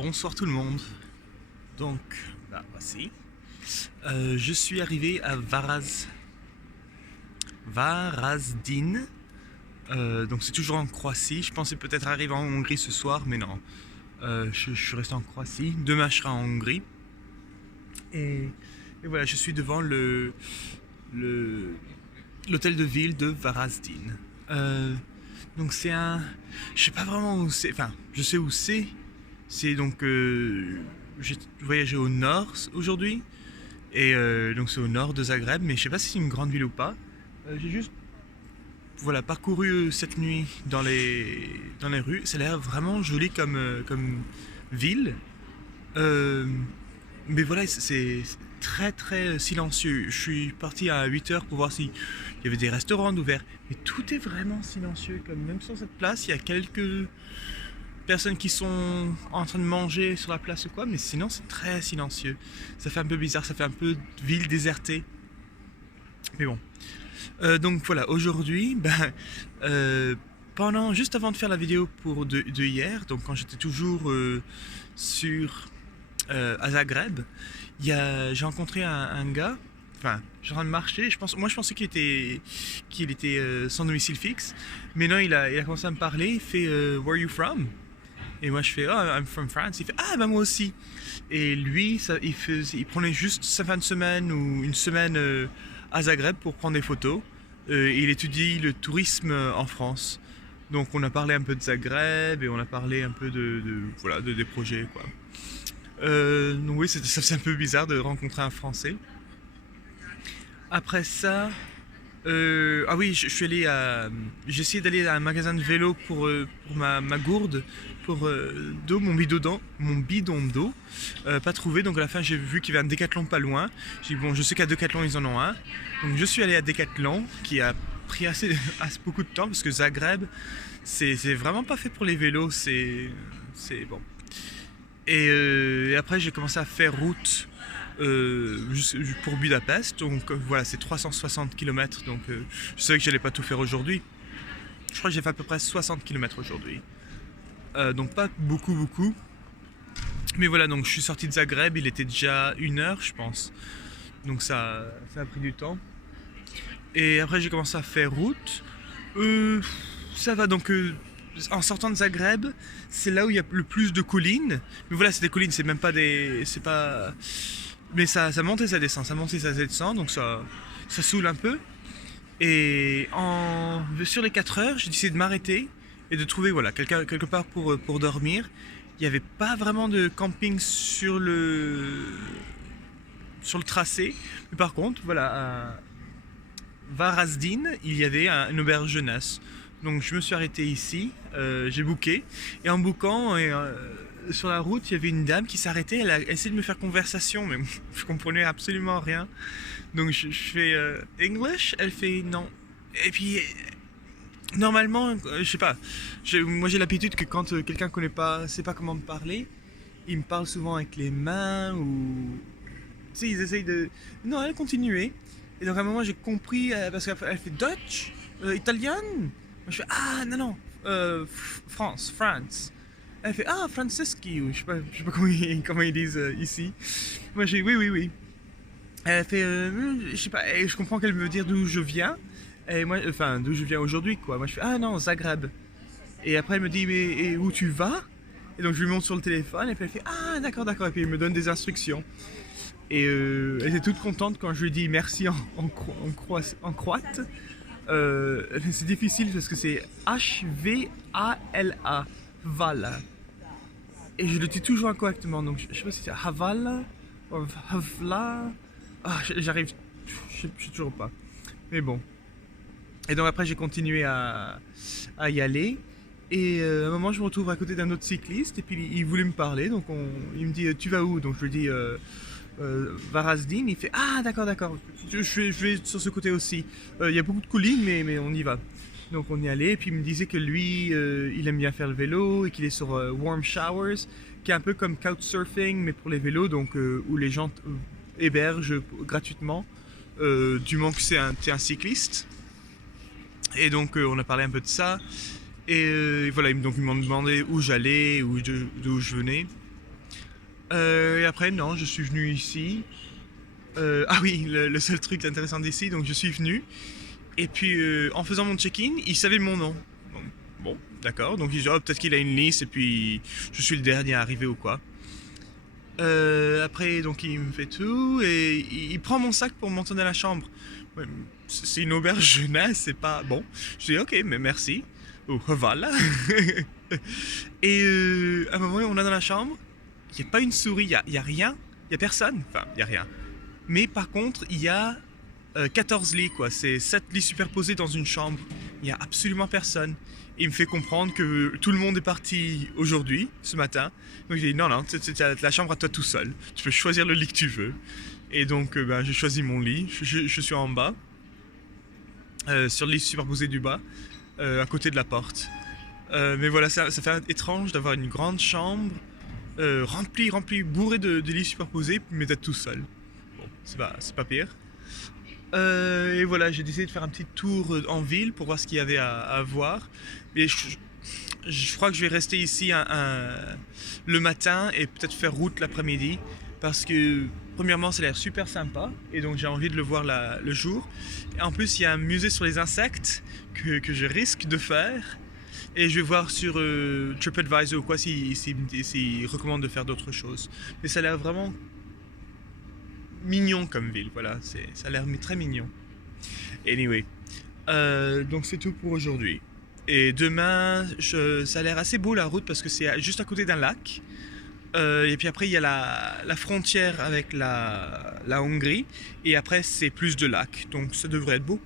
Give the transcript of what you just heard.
Bonsoir tout le monde. Donc, voici. Je suis arrivé à Varazdin. Donc c'est toujours en Croatie. Je pensais peut-être arriver en Hongrie ce soir, mais non. Je suis resté en Croatie. Demain je serai en Hongrie. Et voilà, je suis devant l'hôtel de ville de Varazdin. Donc c'est un... Je sais pas vraiment où c'est. Enfin, je sais où c'est. C'est donc... j'ai voyagé au nord aujourd'hui. Et donc c'est au nord de Zagreb. Mais je sais pas si c'est une grande ville ou pas. J'ai juste parcouru cette nuit dans les rues. Ça a l'air vraiment joli comme ville. Mais voilà, c'est très très silencieux. Je suis parti à 8h pour voir s'il y avait des restaurants ouverts. Mais tout est vraiment silencieux. Comme même sur cette place, il y a quelques personnes qui sont en train de manger sur la place ou quoi. Mais sinon, c'est très silencieux. Ça fait un peu bizarre, ça fait un peu ville désertée. Mais bon. Donc voilà, aujourd'hui, juste avant de faire la vidéo de hier, donc quand j'étais toujours à Zagreb, j'ai rencontré un gars. Enfin, j'ai en train de marcher. Moi, je pensais qu'il était sans domicile fixe, mais non, il a commencé à me parler. Il fait Where are you from? Et moi, je fais I'm from France. Il fait moi aussi. Et lui, il prenait juste sa fin de semaine ou une semaine à Zagreb pour prendre des photos. Il étudie le tourisme en France. Donc on a parlé un peu de Zagreb et on a parlé un peu des projets quoi. Donc oui, ça c'est un peu bizarre de rencontrer un Français. Après ça, j'ai essayé d'aller à un magasin de vélo pour ma gourde, pour mon bidon d'eau. Pas trouvé, donc à la fin j'ai vu qu'il y avait un Décathlon pas loin. J'ai dit bon, je sais qu'à Décathlon ils en ont un. Donc je suis allé à Décathlon, qui a pris assez beaucoup de temps parce que Zagreb, c'est vraiment pas fait pour les vélos, c'est bon. Et après j'ai commencé à faire route pour Budapest, donc voilà, c'est 360 km, donc je savais que j'allais pas tout faire aujourd'hui. Je crois que j'ai fait à peu près 60 km aujourd'hui, donc pas beaucoup, mais voilà, donc je suis sorti de Zagreb, il était déjà 1h je pense, donc ça a pris du temps. Et après j'ai commencé à faire route, ça va, donc en sortant de Zagreb, c'est là où il y a le plus de collines, mais voilà, c'est des collines, c'est même pas des... c'est pas... Mais ça monte et ça descend, donc ça saoule un peu. Et sur les 4 heures, j'ai décidé de m'arrêter et de trouver quelque part pour dormir. Il n'y avait pas vraiment de camping sur le tracé. Mais par contre, à Varazdin, il y avait une auberge jeunesse. Donc je me suis arrêté ici, j'ai booké. Et en bookant... sur la route, il y avait une dame qui s'arrêtait, elle a essayé de me faire conversation, mais je comprenais absolument rien. Donc je fais English, elle fait non. Et puis normalement, je sais pas. Moi j'ai l'habitude que quand quelqu'un sait pas comment me parler, il me parle souvent avec les mains ou tu sais, ils essayent de. Non, elle continuait. Et donc à un moment j'ai compris parce qu'elle fait Dutch, Italien. Moi je fais non, France. Elle fait Franceschi, ou je sais pas comment ils disent ici. Moi j'ai oui. Elle fait je sais pas, et je comprends qu'elle veut dire d'où je viens. Et moi, d'où je viens aujourd'hui quoi. Moi je fais non, Zagreb. Et après elle me dit mais et où tu vas? Et donc je lui montre sur le téléphone et puis elle fait d'accord. Et puis elle me donne des instructions. Et elle était toute contente quand je lui dis merci en croate. C'est difficile parce que c'est H-V-A-L-A. Vala. Et je le dis toujours incorrectement, donc je sais pas si c'est Havala ou Havla. J'arrive, je sais toujours pas. Mais bon. Et donc après j'ai continué à y aller. Et à un moment je me retrouve à côté d'un autre cycliste et puis il voulait me parler, donc il me dit tu vas où? Donc je lui dis Varazdin. Il fait d'accord. Je vais sur ce côté aussi. Il y a beaucoup de collines mais on y va. Donc on y allait, et puis il me disait que lui, il aime bien faire le vélo et qu'il est sur Warm Showers, qui est un peu comme Couchsurfing, mais pour les vélos, donc où les gens hébergent gratuitement, du moment que t'es un cycliste. Et donc on a parlé un peu de ça, et voilà, donc ils m'ont demandé où j'allais, d'où je venais. Et après, non, je suis venu ici. Ah oui, le seul truc intéressant d'ici, donc je suis venu. Et puis, en faisant mon check-in, il savait mon nom. Donc, bon, d'accord. Donc, il dit, oh, peut-être qu'il a une liste et puis je suis le dernier arrivé ou quoi. Après, donc, il me fait tout et il prend mon sac pour monter dans la chambre. Ouais, c'est une auberge jeunesse, c'est pas... Bon, je dis, ok, mais merci. Oh, voilà. Et à un moment, on est dans la chambre. Il n'y a pas une souris, il y a rien. Il n'y a personne. Enfin, il n'y a rien. Mais par contre, il y a 14 lits, quoi. C'est 7 lits superposés dans une chambre. Il n'y a absolument personne. Et il me fait comprendre que tout le monde est parti aujourd'hui, ce matin. Donc il dit non, non, tu as la chambre à toi tout seul. Tu peux choisir le lit que tu veux. Et donc ben, j'ai choisi mon lit. Je suis en bas, sur le lit superposé du bas, à côté de la porte. Mais voilà, ça fait étrange d'avoir une grande chambre remplie, bourrée de lits superposés, mais d'être tout seul. Bon, c'est pas pire. Et voilà, j'ai décidé de faire un petit tour en ville pour voir ce qu'il y avait à voir. Et je crois que je vais rester ici le matin et peut-être faire route l'après-midi. Parce que, premièrement, ça a l'air super sympa. Et donc, j'ai envie de le voir le jour. Et en plus, il y a un musée sur les insectes que je risque de faire. Et je vais voir sur TripAdvisor ou quoi s'il recommande de faire d'autres choses. Mais ça a l'air vraiment mignon comme ville, voilà, ça a l'air très mignon. Anyway, donc c'est tout pour aujourd'hui. Et demain, ça a l'air assez beau la route parce que c'est juste à côté d'un lac. Et puis après, il y a la frontière avec la Hongrie. Et après, c'est plus de lacs. Donc ça devrait être beau.